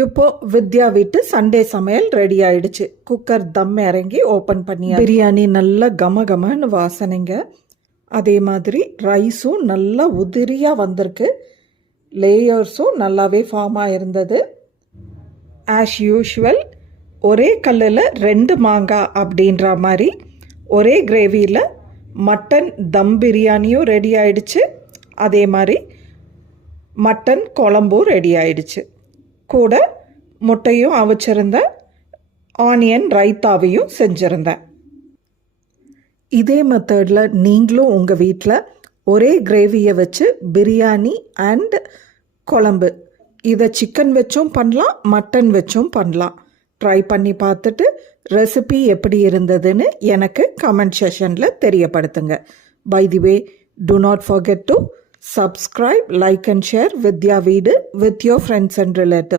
இப்போ வித்யா வீட்டு சண்டே சமையல் ரெடி ஆயிடுச்சு. குக்கர் தம் இறங்கி ஓப்பன் பண்ணி பிரியாணி நல்லா கமகமன்னு வாசனைங்க. அதே மாதிரி ரைஸும் நல்லா உதிரியாக வந்திருக்கு. லேயர்ஸும் நல்லாவே ஃபார்ம் ஆகிருந்தது. ஆஸ் யூஷுவல் ஒரே கல்லில் 2 மாங்காய் அப்படின்ற மாதிரி ஒரே கிரேவியில் மட்டன் தம் பிரியாணியும் ரெடி ஆயிடுச்சு. அதே மாதிரி மட்டன் குழம்பும் ரெடி ஆயிடுச்சு. கூட முட்டையும் அவிச்சிருந்தேன், ஆனியன் ரைத்தாவையும் செஞ்சுருந்தேன். இதே மெத்தடில் நீங்களும் உங்கள் வீட்டில் ஒரே கிரேவியை வச்சு பிரியாணி அண்ட் குழம்பு, இதை சிக்கன் வச்சும் பண்ணலாம், மட்டன் வச்சும் பண்ணலாம். ட்ரை பண்ணி பார்த்துட்டு ரெசிபி எப்படி இருந்ததுன்னு எனக்கு கமெண்ட் செஷனில் தெரியப்படுத்துங்க. By the way, do not forget to subscribe, like and share Vidya Veedu with your friends and relatives.